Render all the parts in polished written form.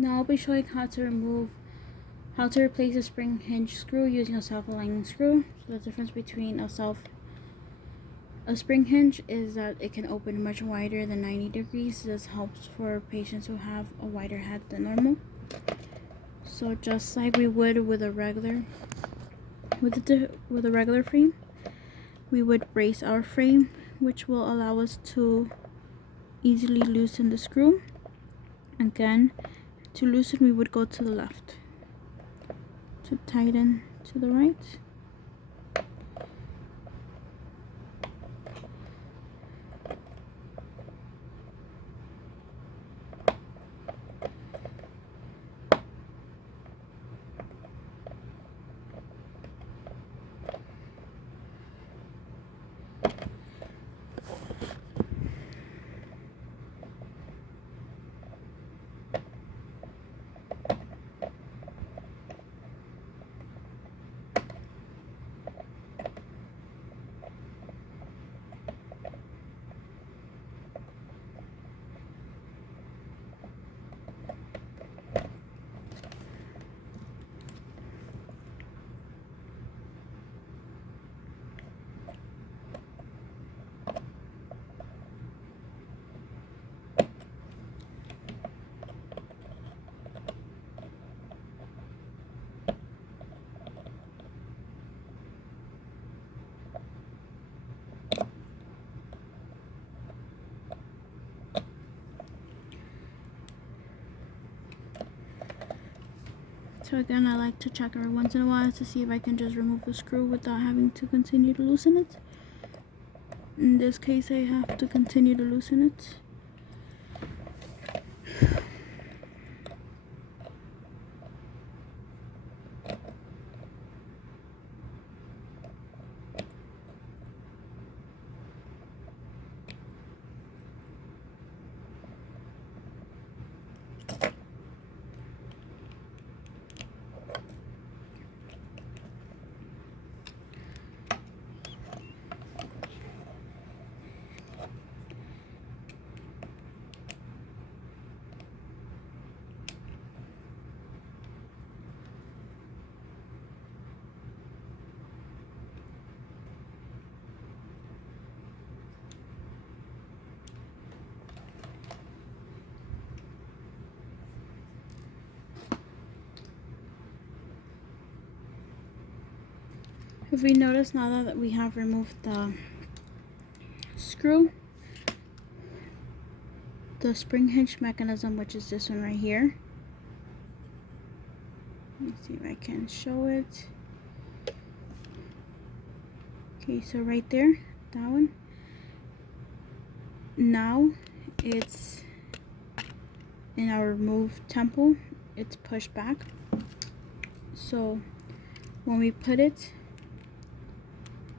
Now I'll be showing how to replace a spring hinge screw using a self-aligning screw. So the difference between a spring hinge is that it can open much wider than 90 degrees. This helps for patients who have a wider head than normal. So just like we would with a regular frame, we would brace our frame, which will allow us to easily loosen the screw. Again, to loosen, we would go to the left. To tighten, to the right. So again, I like to check every once in a while to see if I can just remove the screw without having to continue to loosen it. In this case, I have to continue to loosen it. If we notice now that we have removed the screw, the spring hinge mechanism, which is this one right here. Let me see if I can show it. Okay, so right there, that one. Now it's in our removed temple, it's pushed back. So when we put it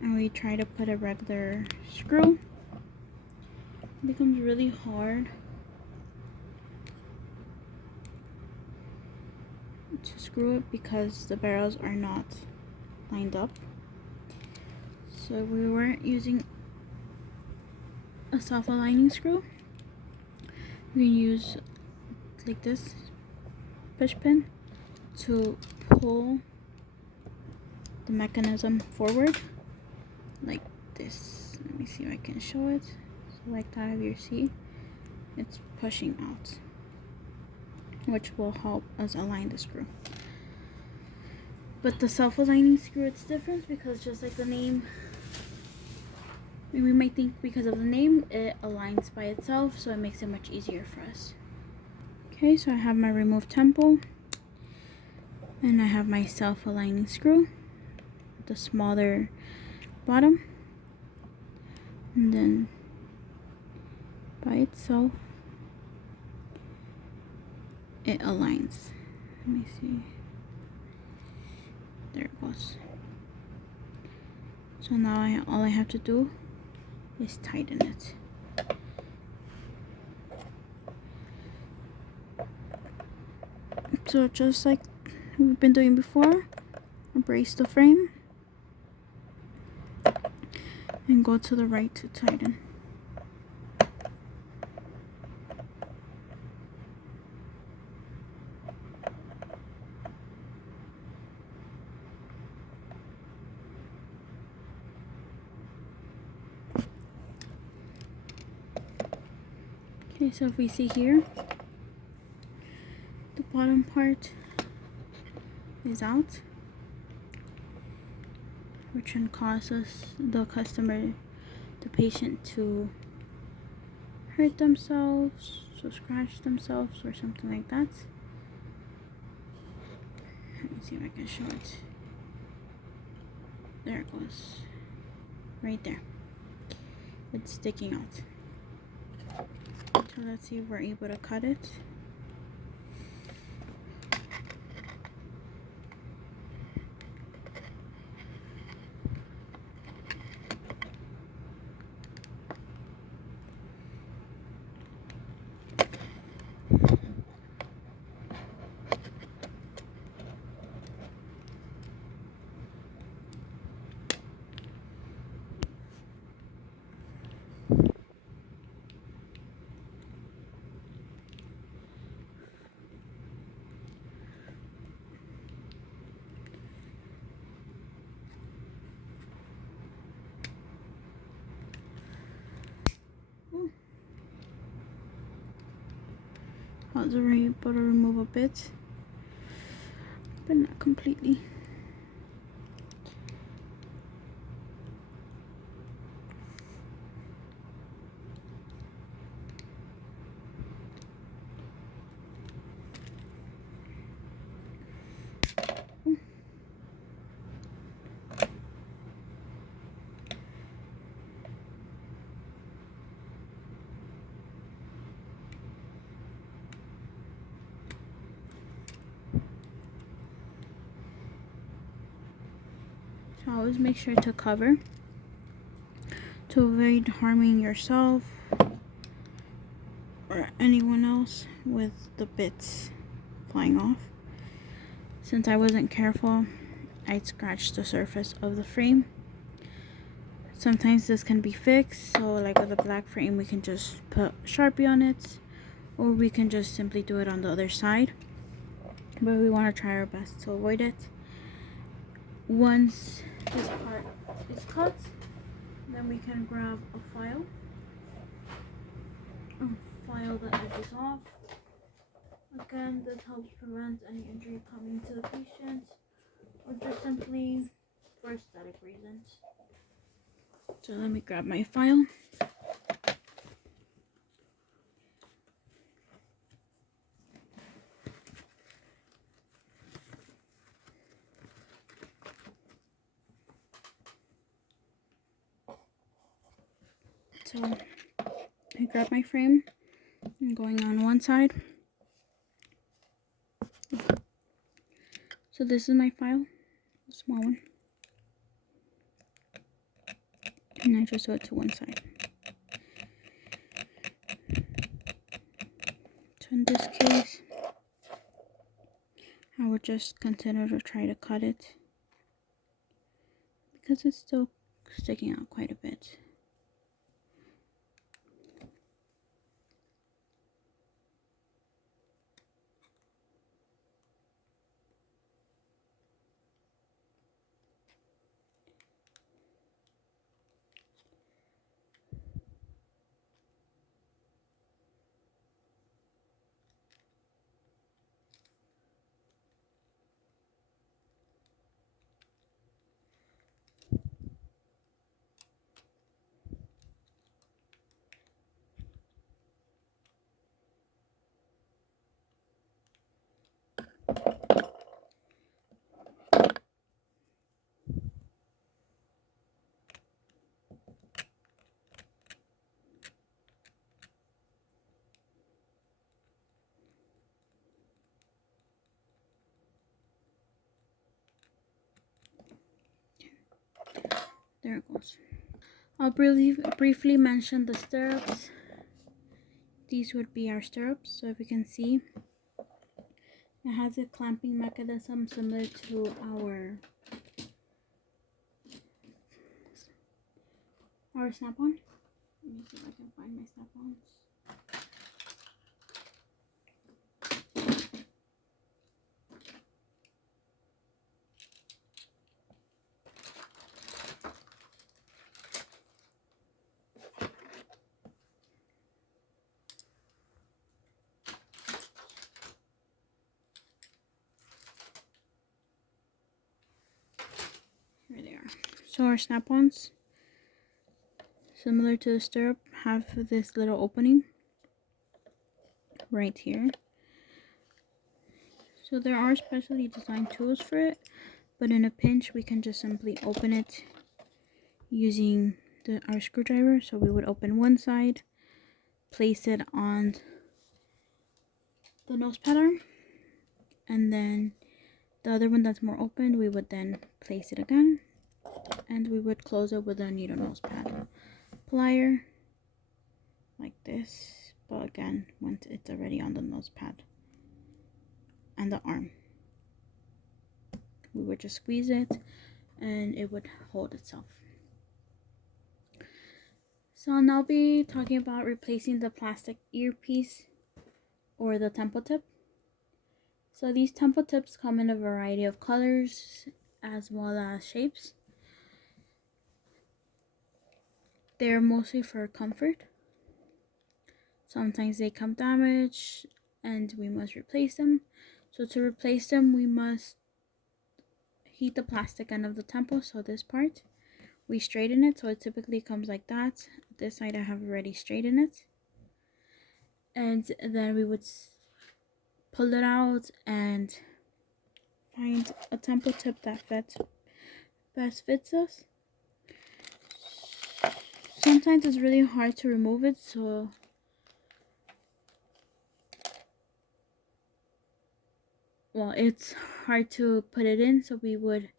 and we try to put a regular screw, it becomes really hard to screw it because the barrels are not lined up. So if we weren't using a self-aligning screw, we can use like this push pin to pull the mechanism forward like this. Let me see if I can show it. So like that, if you see, it's pushing out, which will help us align the screw. But the self-aligning screw, it's different because just like the name, we might think because of the name, it aligns by itself, so it makes it much easier for us. Okay, so I have my removed temple, and I have my self-aligning screw, the smaller bottom, and then by itself it aligns. Let me see. There it goes. So now all I have to do is tighten it. So just like we've been doing before, brace the frame and go to the right to tighten. Okay, so if we see here, the bottom part is out, which can cause the patient to hurt themselves, so scratch themselves or something like that. Let me see if I can show it. There it goes. Right there. It's sticking out. So let's see if we're able to cut it. I was already able to remove a bit, but not completely. So always make sure to cover to avoid harming yourself or anyone else with the bits flying off. Since I wasn't careful, I scratched the surface of the frame. Sometimes this can be fixed, so like with a black frame we can just put Sharpie on it, or we can just simply do it on the other side, but we want to try our best to avoid it. Once this part is cut, then we can grab a file the edges off. Again, this helps prevent any injury coming to the patient, or just simply for aesthetic reasons. So let me grab my file. So I grab my frame. I'm going on one side. So this is my file, the small one. And I just do it to one side. So in this case, I would just continue to try to cut it because it's still sticking out quite a bit. There it goes. I'll briefly mention the stirrups. These would be our stirrups. So if you can see, it has a clamping mechanism similar to our snap-on. Let me see if I can find my snap-ons. So our snap-ons, similar to the stirrup, have this little opening right here. So there are specially designed tools for it, but in a pinch we can just simply open it using our screwdriver. So we would open one side, place it on the nose pad arm, and then the other one that's more open, we would then place it again, and we would close it with a needle nose pad plier like this, but again once it's already on the nose pad and the arm, we would just squeeze it and it would hold itself. So I'll now be talking about replacing the plastic earpiece or the temple tip. So these temple tips come in a variety of colors as well as shapes. They're mostly for comfort. Sometimes they come damaged and we must replace them. So to replace them, we must heat the plastic end of the temple, so this part. We straighten it, so it typically comes like that. This side I have already straightened it. And then we would pull it out and find a temple tip that best fits us. Sometimes it's really hard to remove it, so it's hard to put it in, so we would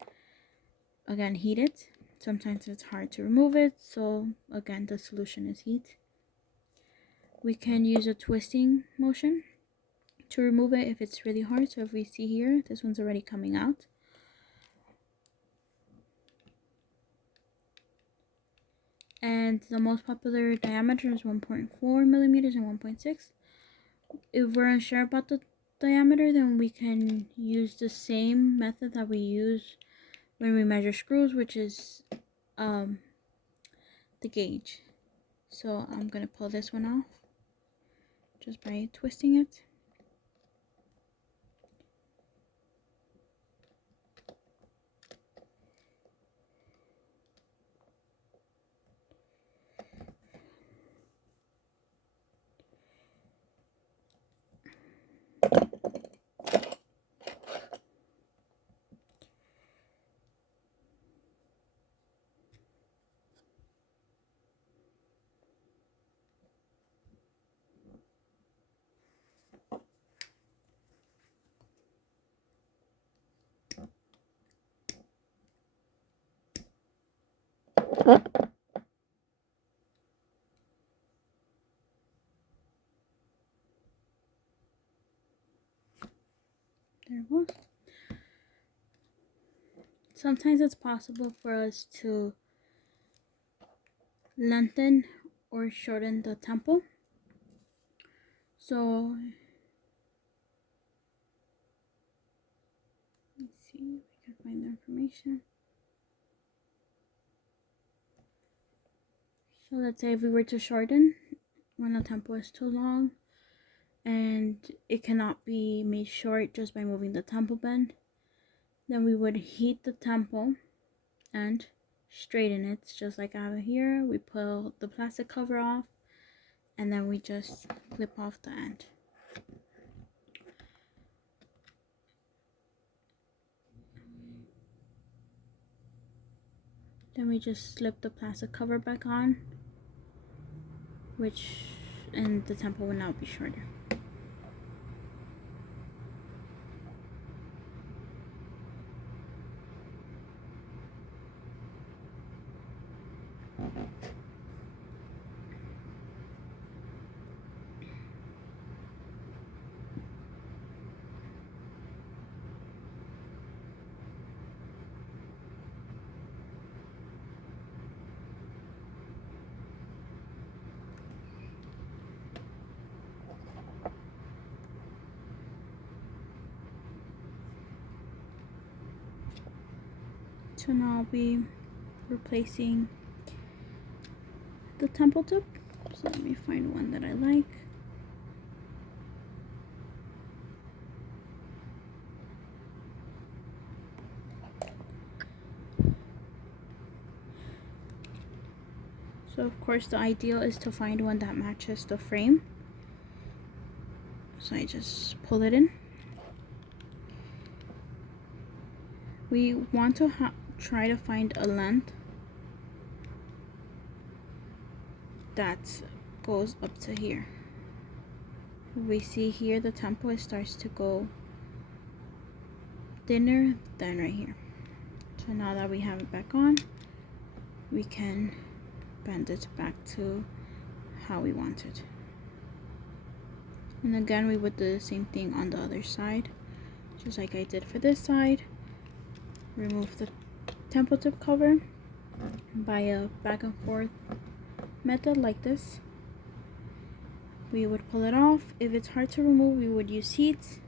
again heat it. Sometimes it's hard to remove it, so again the solution is heat. We can use a twisting motion to remove it if it's really hard. So if we see here, this one's already coming out. And the most popular diameter is 1.4 millimeters and 1.6. If we're unsure about the diameter, then we can use the same method that we use when we measure screws, which is the gauge. So I'm gonna pull this one off just by twisting it. There it was. Sometimes it's possible for us to lengthen or shorten the temple. So let's see if we can find the information. So let's say if we were to shorten when the temple is too long and it cannot be made short just by moving the temple bend, then we would heat the temple and straighten it just like I have it here. We pull the plastic cover off and then we just clip off the end. Then we just slip the plastic cover back on, and the temple will now be shorter. So now I'll be replacing the temple tip. So let me find one that I like. So of course the ideal is to find one that matches the frame. So I just pull it in. We want to try to find a length that goes up to here. We see here the template starts to go thinner than right here. So now that we have it back on, we can bend it back to how we want it. And again, we would do the same thing on the other side, just like I did for this side. Remove the temple tip cover by a back and forth method like this. We would pull it off. If it's hard to remove, we would use heat,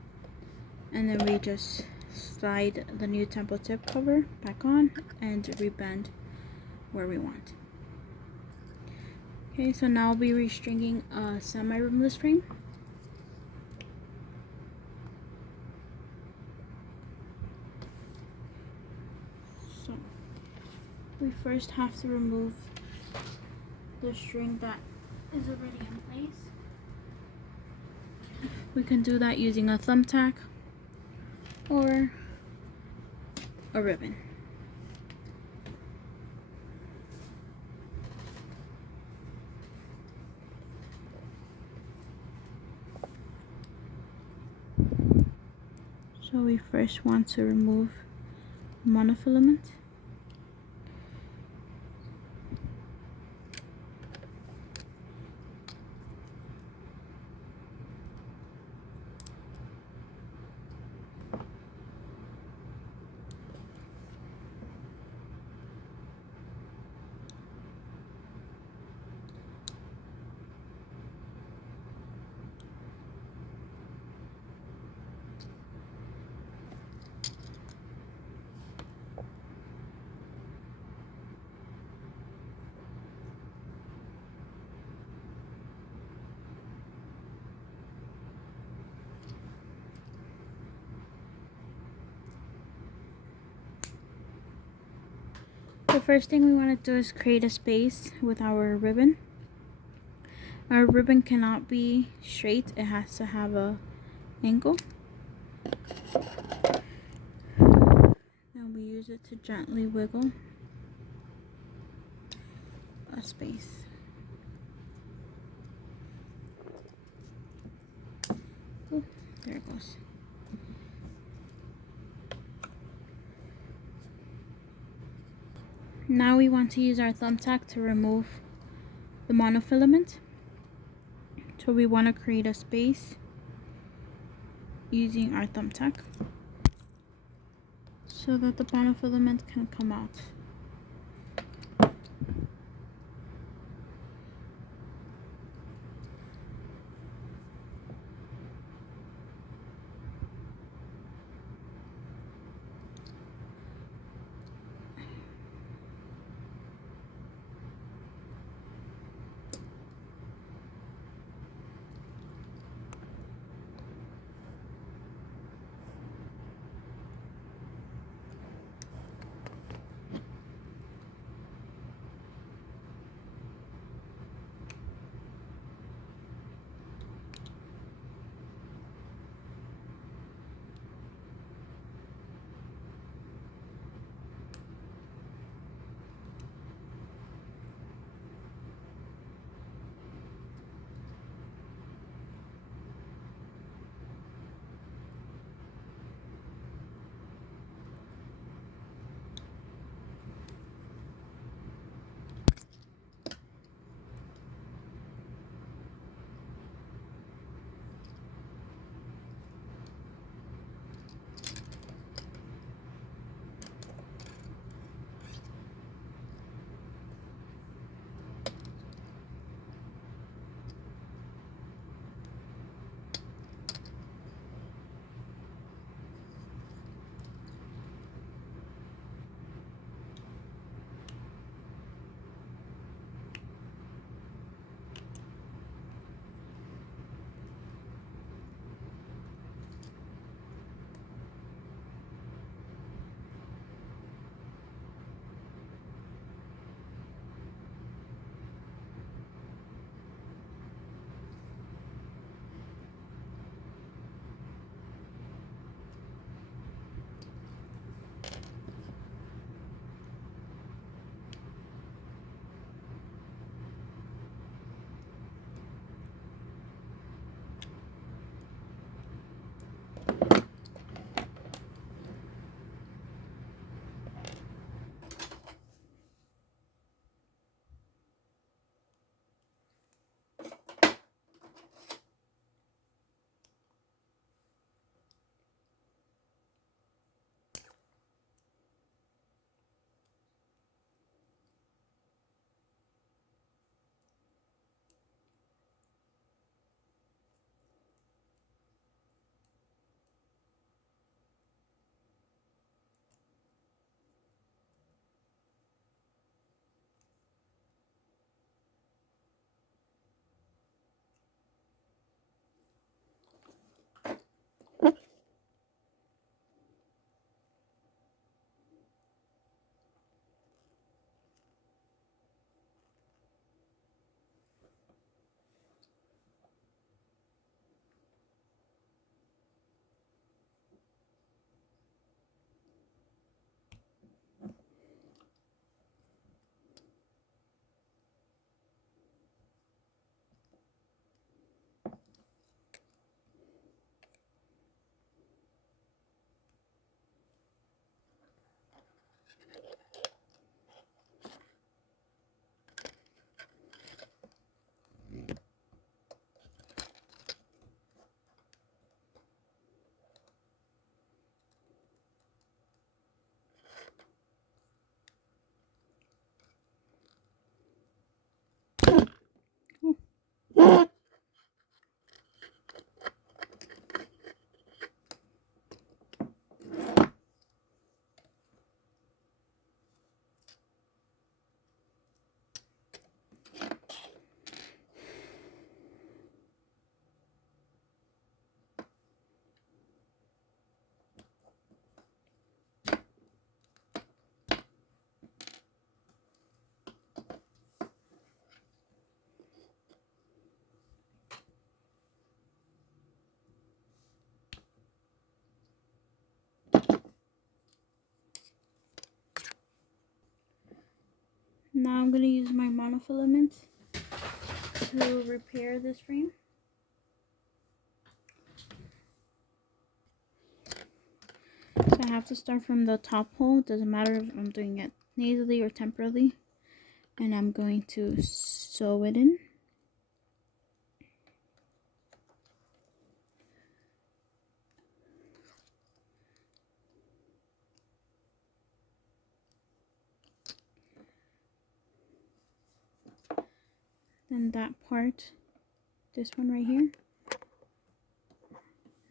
and then we just slide the new temple tip cover back on and rebend where we want. Okay, so now I'll be restringing a semi-rimless frame. So we first have to remove the string that is already in place. We can do that using a thumbtack or a ribbon. So we first want to remove monofilament. The first thing we want to do is create a space with our ribbon. Our ribbon cannot be straight, it has to have a angle. Then we use it to gently wiggle a space. Oh, there it goes. Now we want to use our thumbtack to remove the monofilament. So we want to create a space using our thumbtack so that the monofilament can come out. Now I'm going to use my monofilament to repair this frame. So I have to start from the top hole. It doesn't matter if I'm doing it nasally or temporally. And I'm going to sew it in. Then that part, this one right here,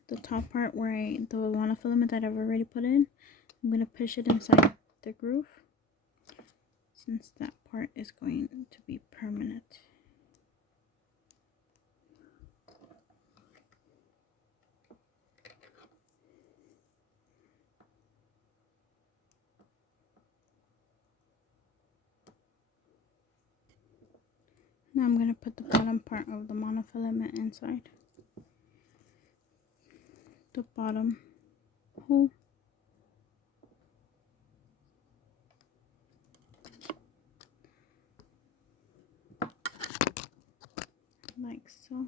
the top part where the monofilament that I've already put in, I'm going to push it inside the groove since that part is going to be permanent. Now I'm going to put the bottom part of the monofilament inside the bottom hole. Like so.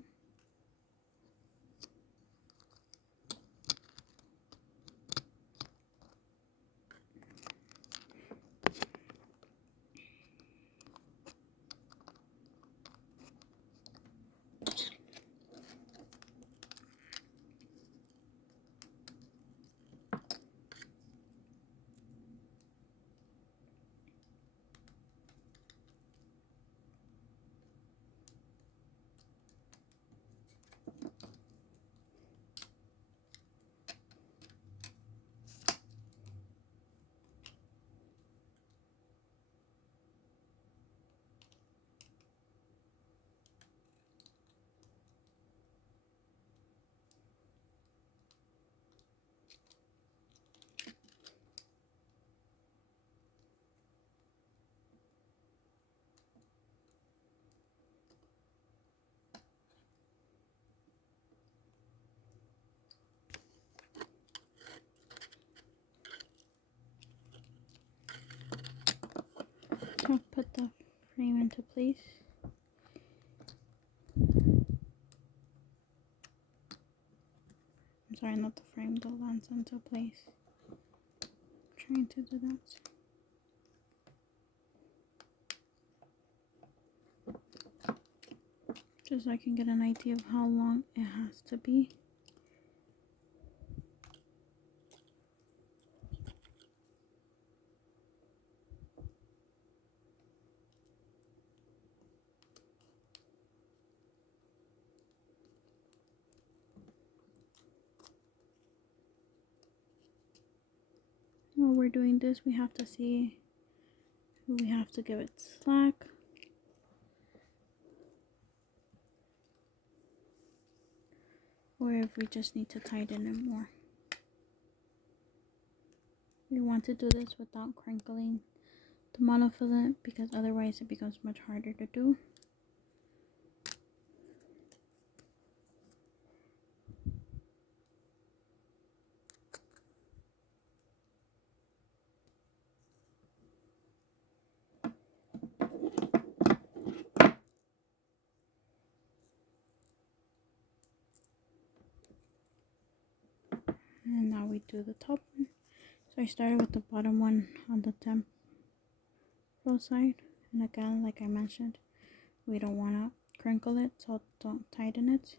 I'll put the frame into place. I'm sorry, not the frame, the lens into place. Trying to do that. Just so I can get an idea of how long it has to be. While we're doing this, we have to see who we have to give it slack. Or if we just need to tighten it more. We want to do this without crinkling the monofilament because otherwise it becomes much harder to do. And now we do the top one. So I started with the bottom one on the temporal side. And again, like I mentioned, we don't want to crinkle it, so don't tighten it.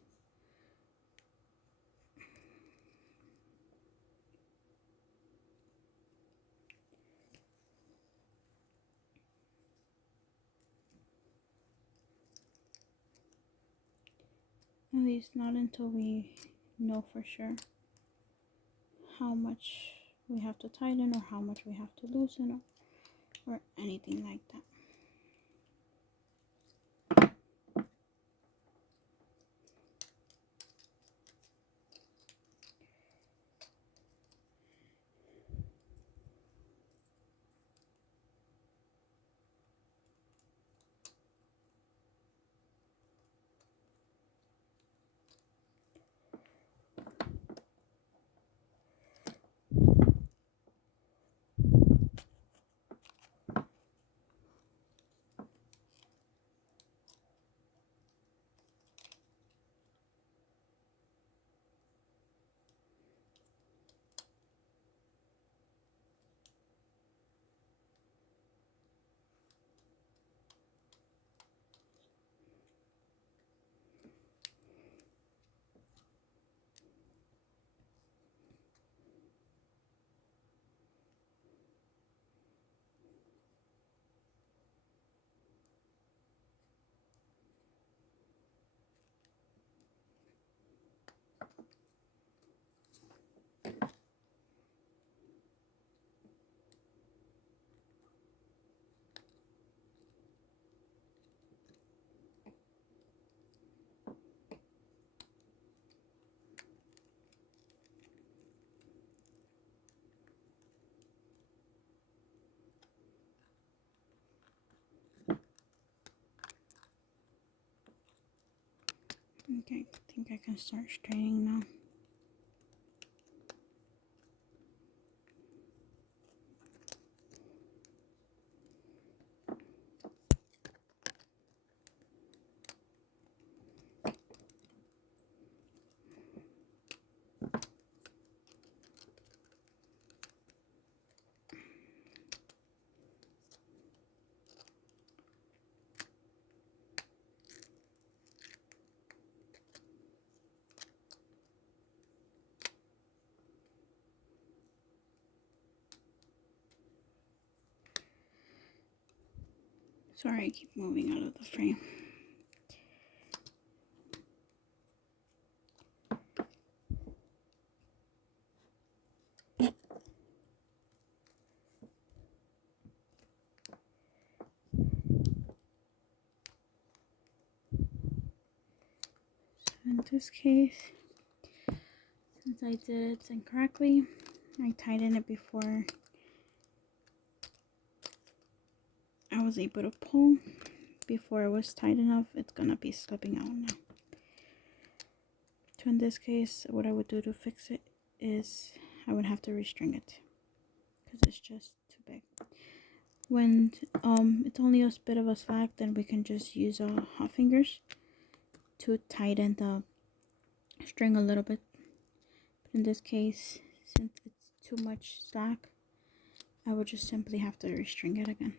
At least not until we know for sure how much we have to tighten or how much we have to loosen or anything like that. Okay, I think I can start straightening now. Sorry, I keep moving out of the frame. So in this case, since I did it incorrectly, I tightened it before I was able to pull. Before it was tight enough, it's gonna be slipping out now. So in this case, what I would do to fix it is I would have to restring it because it's just too big. When it's only a bit of a slack, then we can just use hot fingers to tighten the string a little bit. But in this case, since it's too much slack, I would just simply have to restring it again.